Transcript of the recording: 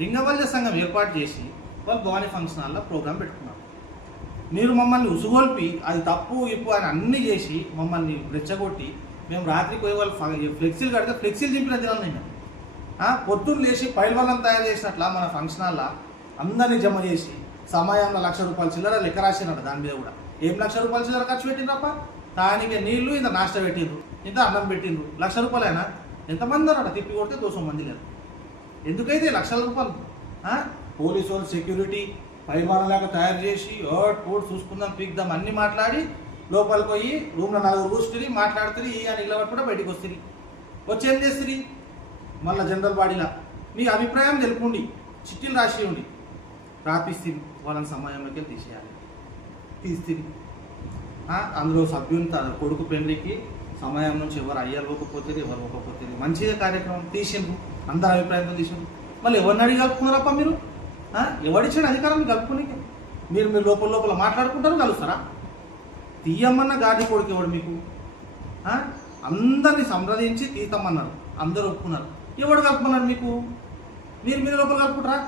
లింగవల్య సంఘం ఏర్పాటు చేసి వాళ్ళు భవానీ ఫంక్షన్ హాల్లో ప్రోగ్రాం పెట్టుకున్నారు. మీరు మమ్మల్ని ఉసుగొల్పి అది తప్పు ఇప్పు అని అన్నీ చేసి మమ్మల్ని రెచ్చగొట్టి మేము రాత్రికి పోయి వాళ్ళు ఫ్లెక్సీలు కడితే ఫ్లెక్సీలు చింపిన దినాలు నేను పొద్దున్న లేచి పైల్వాళ్ళని తయారు చేసినట్లా మన ఫంక్షన్ హాల్లో అందరినీ జమ చేసి సమయంలో ₹1,00,000 చిల్లర లెక్క రాసినాడు. దాని మీద కూడా ఏం ₹1,00,000 చిల్లర ఖర్చు పెట్టిండ్రప్ప? దానికి నీళ్లు ఇంత నాష్ట పెట్టిండ్రు, ఇంత అన్నం పెట్టిండ్రు. ₹1,00,000 అయినా ఎంతమంది అన్నాడు? తిప్పి కొడితే 200 మంది లేరు. ఎందుకైతే ₹1,00,000? పోలీసు వాళ్ళు సెక్యూరిటీ పైమానలాగా తయారు చేసి పోటు చూసుకుందాం పీక్దాం అన్నీ మాట్లాడి లోపలికి పోయి రూమ్లో 4 కూర్చుని మాట్లాడుతుంది అని ఇలా కూడా బయటికి వస్తుంది. వచ్చి ఏం చేస్తుంది? మళ్ళీ జనరల్ బాడీలా మీ అభిప్రాయం తెలుపుండి, చిట్టీలు రాసి ఉండి రాపిస్తుంది. వాళ్ళని సమయంలోకి తీసేయాలి. తీస్తుంది. అందులో సభ్యుని కొడుకు పెళ్లికి సమయం నుంచి ఎవరు అయ్యకపోతే ఎవరు ఒకపోతే మంచిగా కార్యక్రమం తీసిండ్రు, అందరి అభిప్రాయంతో తీసిండ్రు. మళ్ళీ ఎవరిని అడిగి కలుపుకున్నారప్ప మీరు? ఎవడిచ్చాడు అధికారం కలుపుకుని? మీరు లోపల లోపల మాట్లాడుకుంటారు, కలుస్తారా? తీయమన్న గాడి కొడుకు ఎవడు మీకు? అందరినీ సంప్రదించి తీతామన్నారు, అందరూ ఒప్పుకున్నారు. ఎవడు కలుపుకున్నారు మీకు? మీరు లోపల కలుపుకుంటారా?